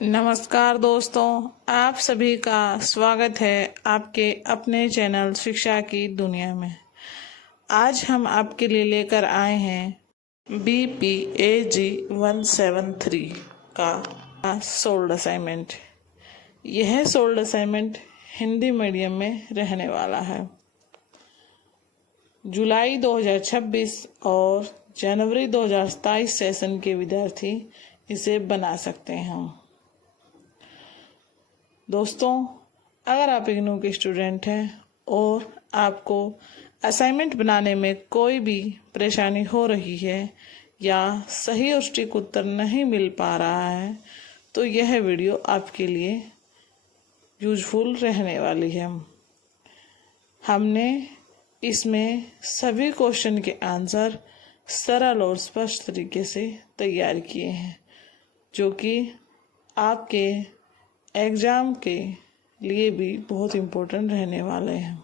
नमस्कार दोस्तों, आप सभी का स्वागत है आपके अपने चैनल शिक्षा की दुनिया में। आज हम आपके लिए लेकर आए हैं BPAG 173 का सोल्ड असाइनमेंट। यह सोल्ड असाइनमेंट हिंदी मीडियम में रहने वाला है। जुलाई 2026 और जनवरी 2027 सेशन के विद्यार्थी इसे बना सकते हैं। दोस्तों, अगर आप इग्नू के स्टूडेंट हैं और आपको असाइनमेंट बनाने में कोई भी परेशानी हो रही है या सही और सटीक उत्तर नहीं मिल पा रहा है तो यह वीडियो आपके लिए यूजफुल रहने वाली है। हमने इसमें सभी क्वेश्चन के आंसर सरल और स्पष्ट तरीके से तैयार किए हैं, जो कि आपके एग्ज़ाम के लिए भी बहुत इम्पोर्टेंट रहने वाले हैं।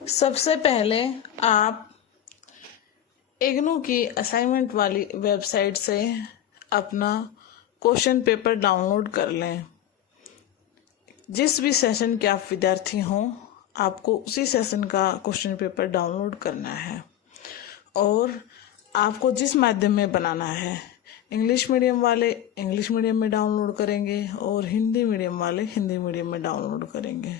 सबसे पहले आप इग्नू की असाइनमेंट वाली वेबसाइट से अपना क्वेश्चन पेपर डाउनलोड कर लें। जिस भी सेशन के आप विद्यार्थी हों, आपको उसी सेशन का क्वेश्चन पेपर डाउनलोड करना है और आपको जिस माध्यम में बनाना है, इंग्लिश मीडियम वाले इंग्लिश मीडियम में डाउनलोड करेंगे और हिंदी मीडियम वाले हिंदी मीडियम में डाउनलोड करेंगे।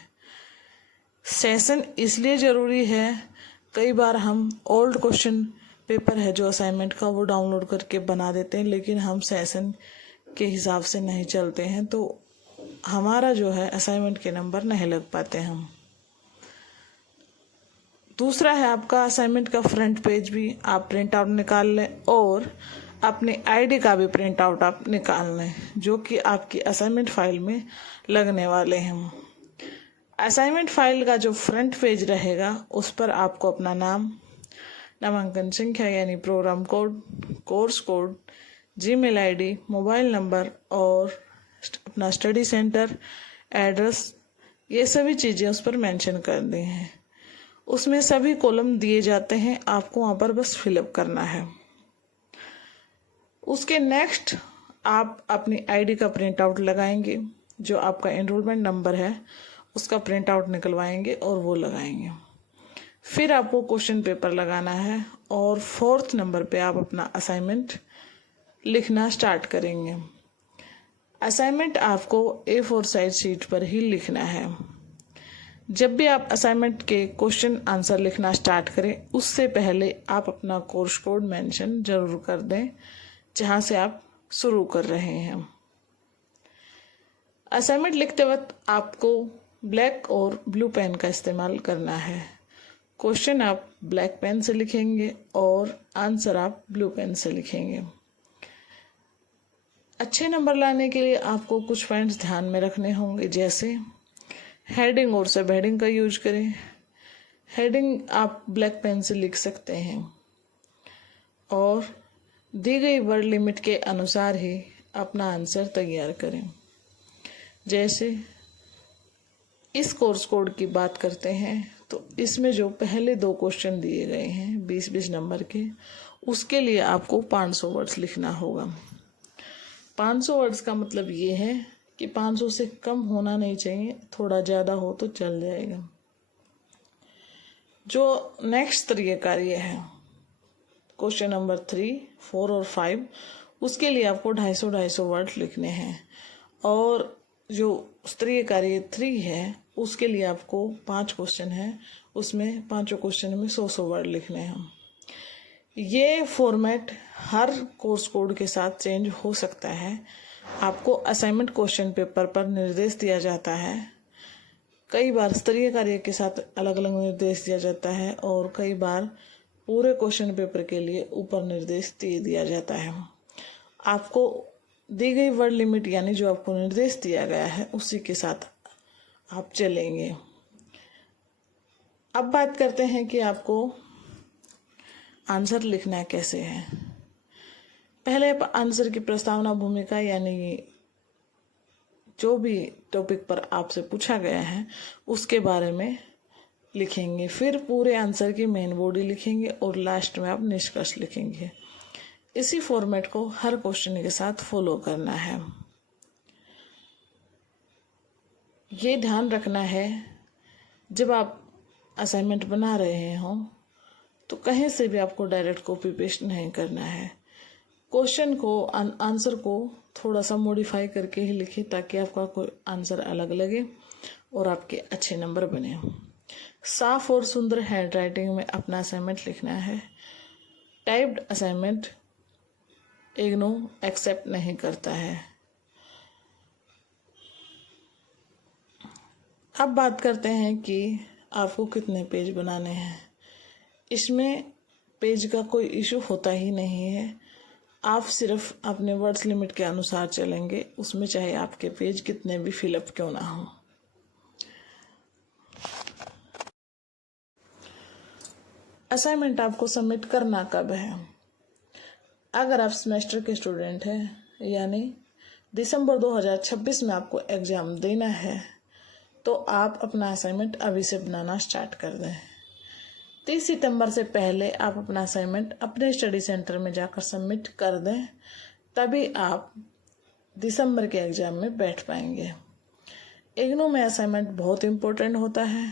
सेशन इसलिए ज़रूरी है, कई बार हम ओल्ड क्वेश्चन पेपर है जो असाइनमेंट का वो डाउनलोड करके बना देते हैं, लेकिन हम सेशन के हिसाब से नहीं चलते हैं तो हमारा जो है असाइनमेंट के नंबर नहीं लग पाते हम। दूसरा है आपका असाइनमेंट का फ्रंट पेज भी आप प्रिंट आउट निकाल लें और अपनी आईडी का भी प्रिंट आउट आप निकाल लें, जो कि आपकी असाइनमेंट फाइल में लगने वाले हैं। असाइनमेंट फाइल का जो फ्रंट पेज रहेगा उस पर आपको अपना नाम, नामांकन संख्या यानी program code, course code, Gmail ID, mobile number और अपना स्टडी सेंटर, एड्रेस, ये सभी चीज़ें उस पर मेंशन कर दी हैं। उसमें सभी कॉलम दिए जाते हैं, आपको वहाँ पर बस फिलअप करना है। उसके नेक्स्ट आप अपनी आईडी का प्रिंट आउट लगाएंगे, जो आपका एनरोलमेंट नंबर है उसका प्रिंट आउट निकलवाएंगे और वो लगाएंगे। फिर आपको क्वेश्चन पेपर लगाना है और 4th नंबर पे आप अपना असाइनमेंट लिखना स्टार्ट करेंगे। असाइनमेंट आपको A4 साइज शीट पर ही लिखना है। जब भी आप असाइनमेंट के क्वेश्चन आंसर लिखना स्टार्ट करें, उससे पहले आप अपना कोर्स कोड मेंशन जरूर कर दें जहां से आप शुरू कर रहे हैं। असाइनमेंट लिखते वक्त आपको ब्लैक और ब्लू पेन का इस्तेमाल करना है। क्वेश्चन आप ब्लैक पेन से लिखेंगे और आंसर आप ब्लू पेन से लिखेंगे। अच्छे नंबर लाने के लिए आपको कुछ पॉइंट्स ध्यान में रखने होंगे, जैसे हेडिंग और सब हेडिंग का यूज करें। हेडिंग आप ब्लैक पेन से लिख सकते हैं और दी गई वर्ड लिमिट के अनुसार ही अपना आंसर तैयार करें। जैसे इस कोर्स कोड की बात करते हैं तो इसमें जो पहले 2 क्वेश्चन दिए गए हैं 20-20 नंबर के, उसके लिए आपको 500 वर्ड्स लिखना होगा। 500 वर्ड्स का मतलब ये है कि 500 से कम होना नहीं चाहिए, थोड़ा ज़्यादा हो तो चल जाएगा। जो नेक्स्ट स्तरीय कार्य है क्वेश्चन नंबर 3, 4 और 5, उसके लिए आपको 250-250 वर्ड लिखने हैं और जो स्तरीय कार्य 3 है उसके लिए आपको 5 क्वेश्चन है, उसमें 5 क्वेश्चन में 100-100 वर्ड लिखने हैं। ये फॉर्मेट हर कोर्स कोड के साथ चेंज हो सकता है। आपको असाइनमेंट क्वेश्चन पेपर पर निर्देश दिया जाता है, कई बार स्तरीय कार्य के साथ अलग अलग निर्देश दिया जाता है और कई बार पूरे क्वेश्चन पेपर के लिए ऊपर निर्देश दे दिया जाता है। आपको दी गई वर्ड लिमिट यानी जो आपको निर्देश दिया गया है उसी के साथ आप चलेंगे। अब बात करते हैं कि आपको आंसर लिखना कैसे है। पहले आंसर की प्रस्तावना, भूमिका यानी जो भी टॉपिक पर आपसे पूछा गया है उसके बारे में लिखेंगे, फिर पूरे आंसर की मेन बॉडी लिखेंगे और लास्ट में आप निष्कर्ष लिखेंगे। इसी फॉर्मेट को हर क्वेश्चन के साथ फॉलो करना है। ये ध्यान रखना है जब आप असाइनमेंट बना रहे हों तो कहीं से भी आपको डायरेक्ट कॉपी पेस्ट नहीं करना है। क्वेश्चन को आंसर को थोड़ा सा मॉडिफाई करके ही लिखें ताकि आपका कोई आंसर अलग लगे और आपके अच्छे नंबर बने। साफ और सुंदर हैंड राइटिंग में अपना असाइनमेंट लिखना है। टाइप्ड असाइनमेंट इग्नू एक्सेप्ट नहीं करता है। अब बात करते हैं कि आपको कितने पेज बनाने हैं। इसमें पेज का कोई इशू होता ही नहीं है। आप सिर्फ अपने वर्ड्स लिमिट के अनुसार चलेंगे, उसमें चाहे आपके पेज कितने भी फिलअप क्यों ना हो। असाइनमेंट आपको सबमिट करना कब है? अगर आप सेमेस्टर के स्टूडेंट हैं यानी दिसंबर 2026 में आपको एग्ज़ाम देना है तो आप अपना असाइनमेंट अभी से बनाना स्टार्ट कर दें। 30 सितंबर से पहले आप अपना असाइनमेंट अपने स्टडी सेंटर में जाकर सबमिट कर दें, तभी आप दिसंबर के एग्ज़ाम में बैठ पाएंगे। इग्नू में असाइनमेंट बहुत इम्पोर्टेंट होता है।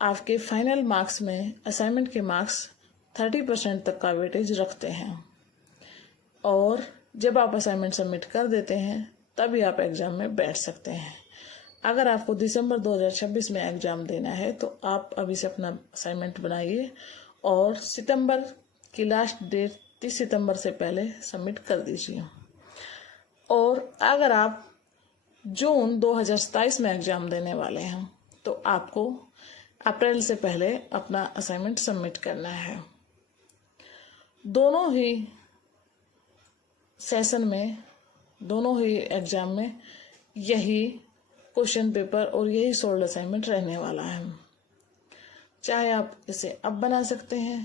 आपके फाइनल मार्क्स में असाइनमेंट के मार्क्स 30% तक का वेटेज रखते हैं और जब आप असाइनमेंट सबमिट कर देते हैं तभी आप एग्ज़ाम में बैठ सकते हैं। अगर आपको दिसंबर 2026 में एग्ज़ाम देना है तो आप अभी से अपना असाइनमेंट बनाइए और सितंबर की लास्ट डेट 30 सितंबर से पहले सबमिट कर दीजिए। और अगर आप जून 2027 में एग्ज़ाम देने वाले हैं तो आपको अप्रैल से पहले अपना असाइनमेंट सबमिट करना है। दोनों ही सेशन में, दोनों ही एग्ज़ाम में यही क्वेश्चन पेपर और यही सोल्ड असाइनमेंट रहने वाला है। चाहे आप इसे अब बना सकते हैं